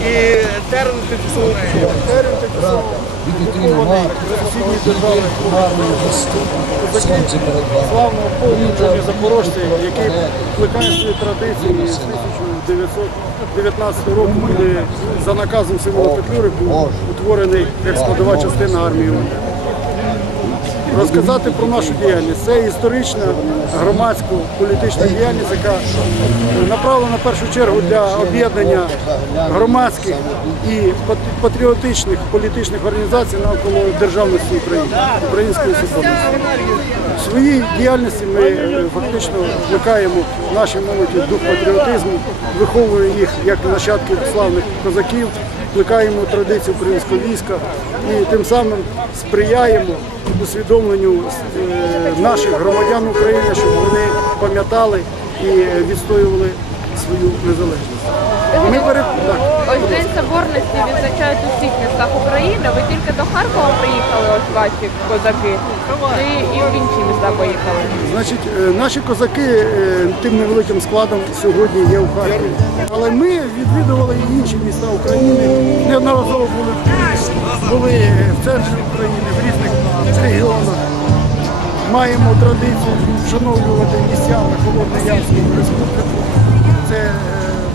І термін тимчасовий окупований сусідньої держави козаки славного чорні запорожці, які плекають свої традиції з 1919 року, коли за наказом Симона Петлюри був утворений як складова частина армії розказати про нашу діяльність. Це історична громадська політична діяльність, яка направлена в першу чергу для об'єднання громадських і патріотичних політичних організацій навколо державності України, української свободності. В своїй діяльності ми е, фактично викликаємо наші молоді дух патріотизму, виховуємо їх як нащадків славних козаків, плекаємо традицію українського війська і тим самим сприяємо усвідомленню е, наших громадян України, щоб вони пам'ятали і відстоювали свою незалежність. Ми перед... Ось День Соборності відзначають у всіх містах України. Ви тільки до Харкова приїхали, ось ваші козаки, чи і в інші міста поїхали? Значить, е, наші козаки е, тим невеликим складом сьогодні є у Харкові. Але ми відвідували і інші міста України. Неодноразово були, були в центрі України, в різних регіонах. Маємо традицію вшановлювати місця на Холодноярську республіку. Це е,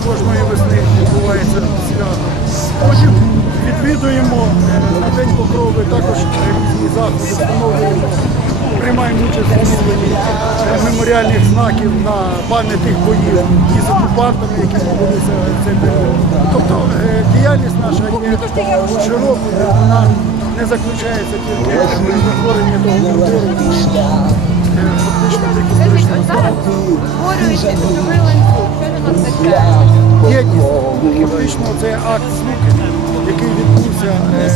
кожної весни відбувається свято. Потім відвідуємо е, на День Покрови також різні заходи, встановлюємо, приймаємо участь в встановленні е, меморіальних знаків на пам'ять тих боїв із окупантами, які відбулися в цей період. Тобто е, діяльність наша є широкою, вона не заключається тільки в захворюванні того. Е, Фактично тільки Скажіть, ось єдність. Фактично це акт звуки, який відбувся. Е,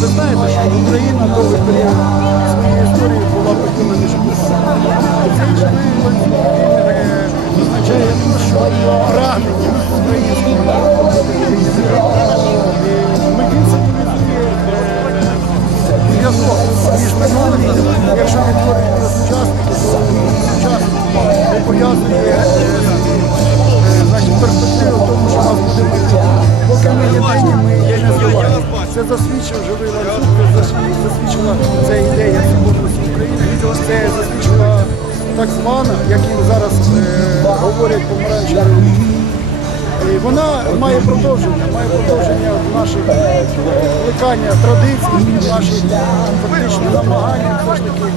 Ви знаєте, що Україна довгий період своєї історії була поділена між е, означає, що прагнення українського народу. Е, Ми символізує е, зв'язок якщо творимо сучасників, то сучасник пов'язує Це засвідчив живий ланцюг, засвідчила- ця ідея соборності України, це засвідчила так звана, як їм зараз е, говорять помаранчеві. І вона має продовження, має продовження в наших плекання традицій, в наших фактично намаганнях все ж таки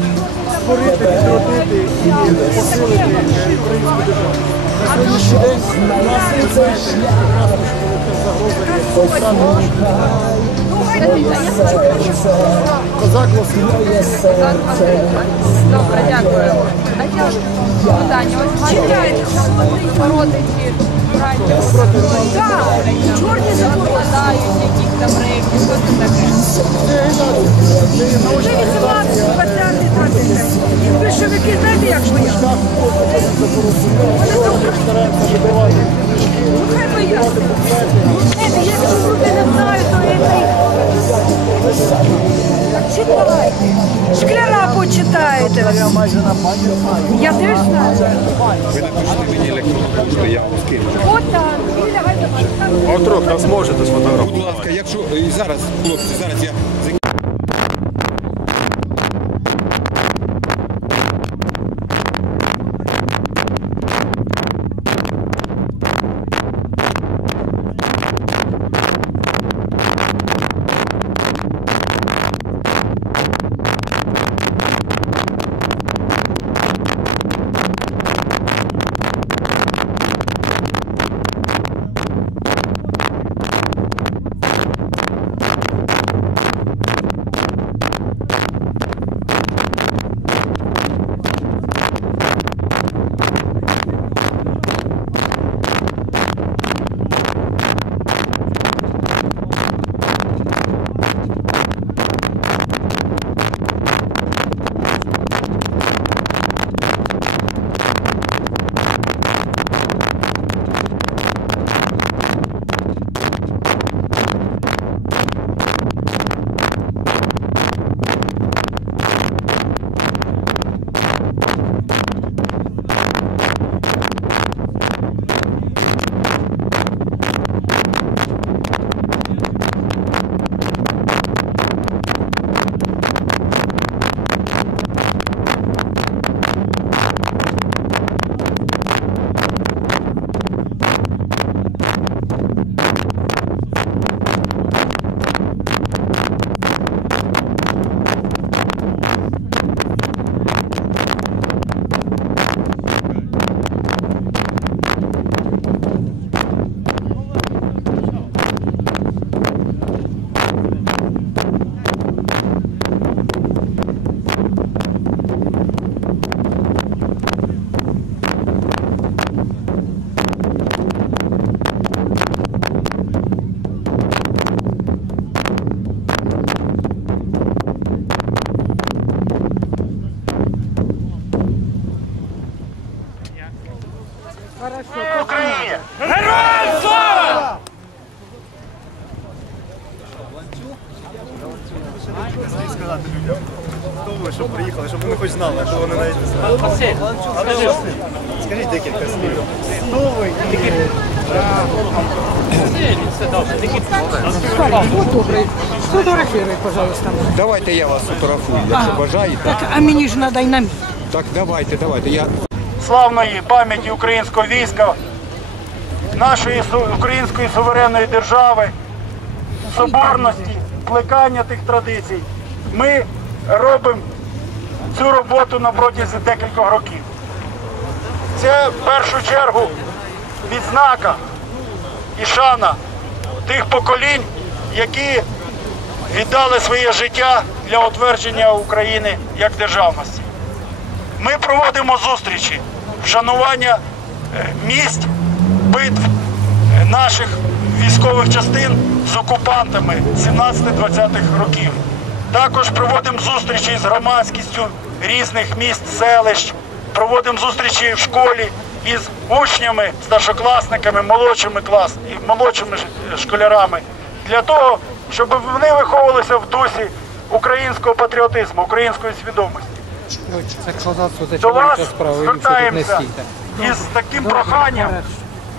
створити, відродити і посилити е, українську державу. На сьогоднішній день у нас ви знаєте прекрасно, що загроза є саме нашої Козак Добре, дякую. А от питання. Ось ваші породичі, браті, чорні закладають якісь там рейки, що це таке? Це агітація. Це научна агітація. Більшовики знаєте, як бояться? Так, Запорожці стараються видавати книжки, Хай бояться. Читайте. Шкляра почитаєте. Я теж знаю. Ви напишете мені електронну пошту, я вам скину. От так. Біля. Отрок нас можете сфотографувати. Будь ласка, якщо і зараз, хлопці, зараз я сказати людям, хто ви, щоб приїхали, щоб вони хоч знали, що вони навіть не знали. А ну, скажіть декілька слів. Хто ви і пожалуйста. Давайте я вас фотографую, якщо бажаєте. Так, а мені ж надо й на Так, давайте, давайте. Я славної пам'яті українського війська, нашої су- української суверенної держави, соборності, плекання тих традицій. Ми робимо цю роботу на протязі декількох років. Це в першу чергу відзнака і шана тих поколінь, які віддали своє життя для утвердження України як державності. Ми проводимо зустрічі, вшанування е, місць битв е, наших військових частин з окупантами 17-20-х років. Також проводимо зустрічі з громадськістю різних міст, селищ, проводимо зустрічі в школі із учнями, старшокласниками, молодшими клас молодшими школярами. Для того, щоб вони виховувалися в дусі українського патріотизму, української свідомості. До вас звертаємося із таким проханням,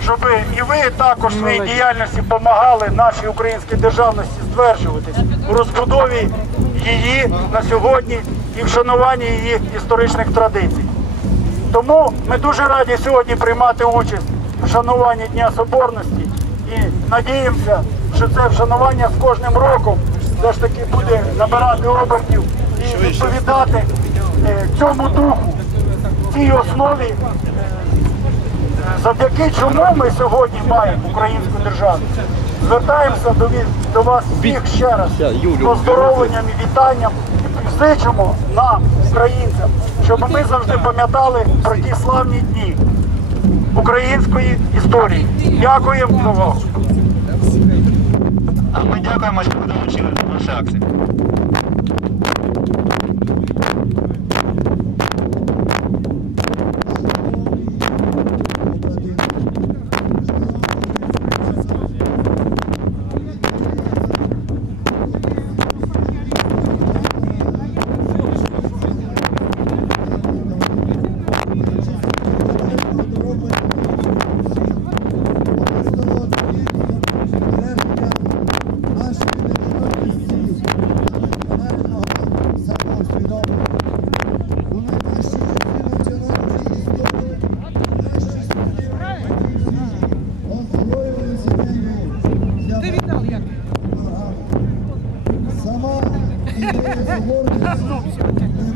щоб і ви також в своїй діяльності допомагали нашій українській державності стверджуватись у розбудові її на сьогодні і вшануванні її історичних традицій. Тому ми дуже раді сьогодні приймати участь в вшануванні Дня Соборності і надіємося, що це вшанування з кожним роком все ж таки буде набирати обертів і відповідати е, цьому духу, цій основі, завдяки чому ми сьогодні маємо українську державу. Звертаємося до, до вас всіх ще раз з поздоровленням і вітанням і зичимо нам, українцям, щоб ми завжди пам'ятали про ті славні дні української історії. Дякуємо за увагу. А ми дякуємо, що ви долучилися до нашої акції.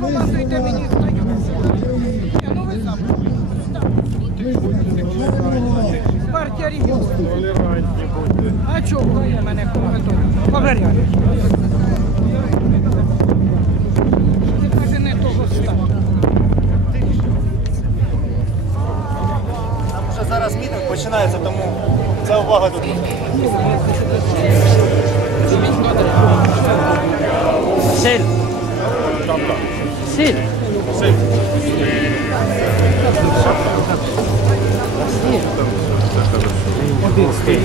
Командуйте мені знайомі. Ну ви регіону. А чого ви мене. Там вже зараз мітинг починається, тому ця увага тут. Stapler. Zehn. Zehn. Was hier? Und den Steak.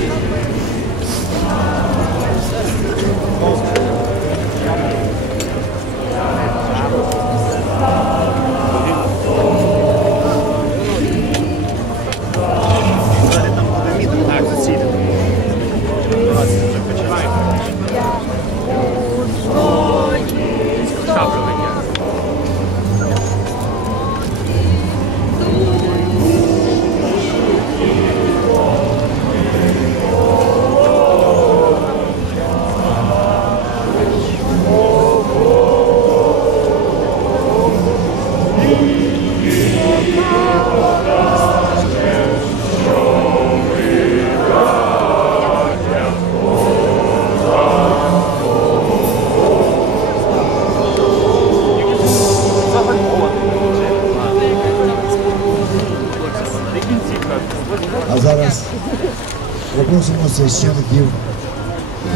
Попросимо священиків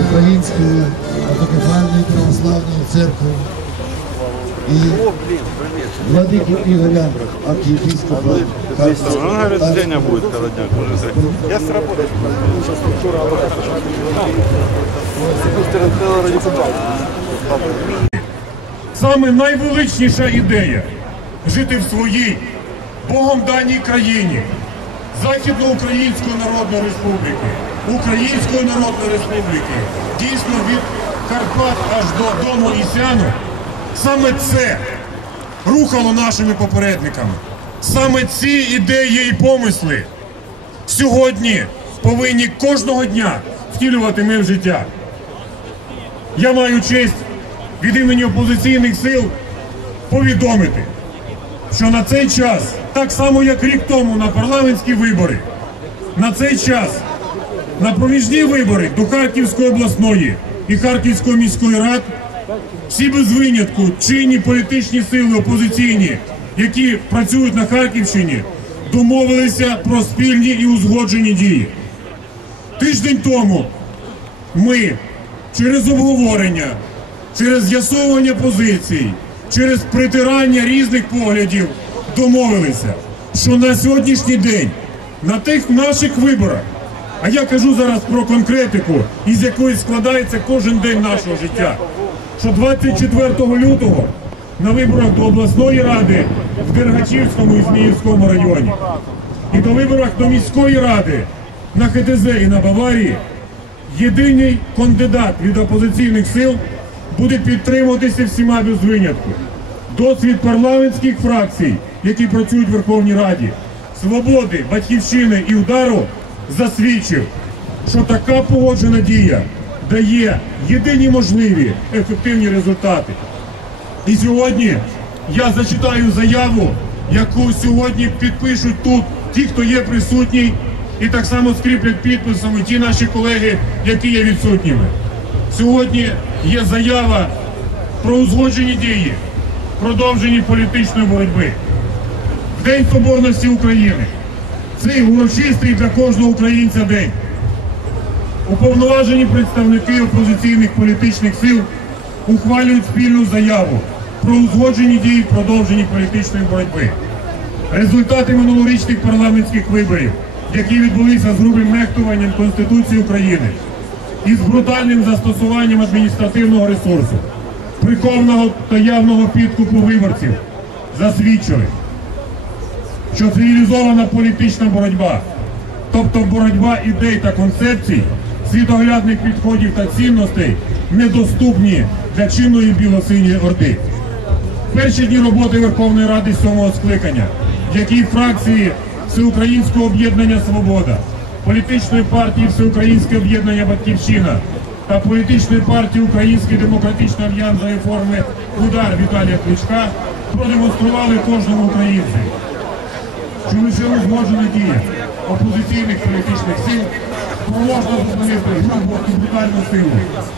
Української автокефальної православної церкви і владику Ігоря архієпископа Он говорит, Женя будет холодняк. Я с работы. Саме найвеличніша ідея жити в своїй Богом даній країні Західноукраїнської Народної Республіки, Української Народної Республіки, дійсно від Карпат аж до Дому і Сяну, саме це рухало нашими попередниками. Саме ці ідеї і помисли сьогодні повинні кожного дня втілювати ми в життя. Я маю честь від імені опозиційних сил повідомити, що на цей час, так само як рік тому на парламентські вибори, на цей час на проміжні вибори до Харківської обласної і Харківської міської рад всі без винятку чинні політичні сили опозиційні, які працюють на Харківщині, домовилися про спільні і узгоджені дії. Тиждень тому ми через обговорення, через з'ясовування позицій, через притирання різних поглядів домовилися, що на сьогоднішній день на тих наших виборах, а я кажу зараз про конкретику, із якої складається кожен день нашого життя, що 24 лютого на виборах до обласної ради в Дергачівському і Зміївському районі. І до виборах до міської ради на ХТЗ і на Баварії єдиний кандидат від опозиційних сил буде підтримуватися всіма без винятку. Досвід парламентських фракцій, які працюють в Верховній Раді, свободи, батьківщини і удару засвідчив, що така погоджена дія дає єдині можливі ефективні результати. І сьогодні я зачитаю заяву, яку сьогодні підпишуть тут ті, хто є присутній, і так само скріплять підписами ті наші колеги, які є відсутніми. Сьогодні є заява про узгоджені дії, продовжені політичної боротьби. День Соборності України. Цей урочистий для кожного українця день. Уповноважені представники опозиційних політичних сил ухвалюють спільну заяву про узгоджені дії продовжені політичної боротьби. Результати минулорічних парламентських виборів, які відбулися з грубим нехтуванням Конституції України і з брутальним застосуванням адміністративного ресурсу, прихованого та явного підкупу виборців, засвідчили, що цивілізована політична боротьба, тобто боротьба ідей та концепцій, світоглядних підходів та цінностей, недоступні для чинної білосиньої орди. Перші дні роботи Верховної Ради сьомого скликання, в якій фракції Всеукраїнського об'єднання Свобода, політичної партії Всеукраїнське об'єднання Батьківщина та політичної партії Український демократичний альянс за реформи Удар Віталія Кличка продемонстрували кожному українцю, що лише узгоджена дія опозиційних політичних сил спроможна зупинити грубу і брутальну силу,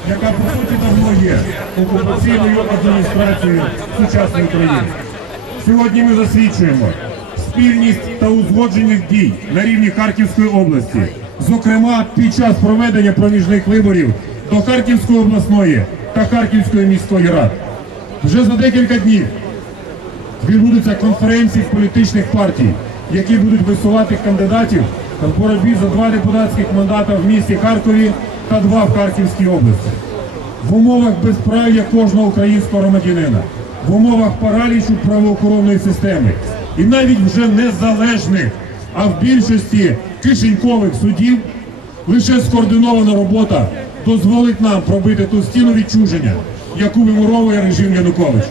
яка по суті давно є окупаційною адміністрацією сучасної України. Сьогодні ми засвідчуємо спільність та узгоджених дій на рівні Харківської області, зокрема під час проведення проміжних виборів до Харківської обласної та Харківської міської ради. Вже за декілька днів відбудуться конференції політичних партій, які будуть висувати кандидатів в боротьбі за два депутатських мандата в місті Харкові та два в Харківській області. В умовах безправ'я кожного українського громадянина, в умовах паралічу правоохоронної системи і навіть вже незалежних, а в більшості кишенькових судів лише скоординована робота дозволить нам пробити ту стіну відчуження, яку вимуровує режим Януковича.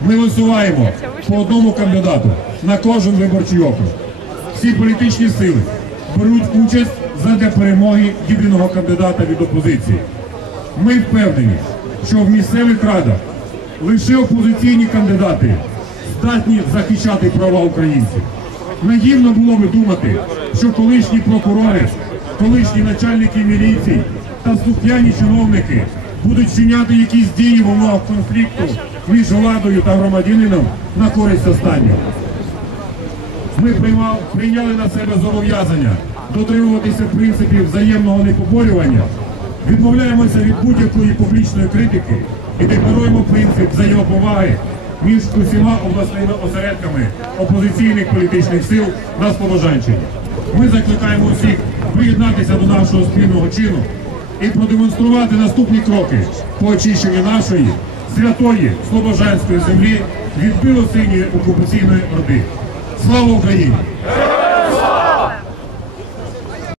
Ми висуваємо по одному кандидату на кожен виборчий округ. Всі політичні сили беруть участь задля перемоги єдиного кандидата від опозиції. Ми впевнені, що в місцевих радах лише опозиційні кандидати здатні захищати права українців. Наївно було би думати, що колишні прокурори, колишні начальники міліції та слухняні чиновники будуть вчиняти якісь дії в умовах конфлікту між владою та громадянином на користь останнього. Ми приймав, прийняли на себе зобов'язання дотримуватися принципів взаємного непоборювання, відмовляємося від будь-якої публічної критики і декларуємо принцип взаємоповаги між усіма обласними осередками опозиційних політичних сил на Слобожанщині. Ми закликаємо усіх приєднатися до нашого спільного чину і продемонструвати наступні кроки по очищенню нашої святої Слобожанської землі від білосиньої окупаційної орди. Слава Україні!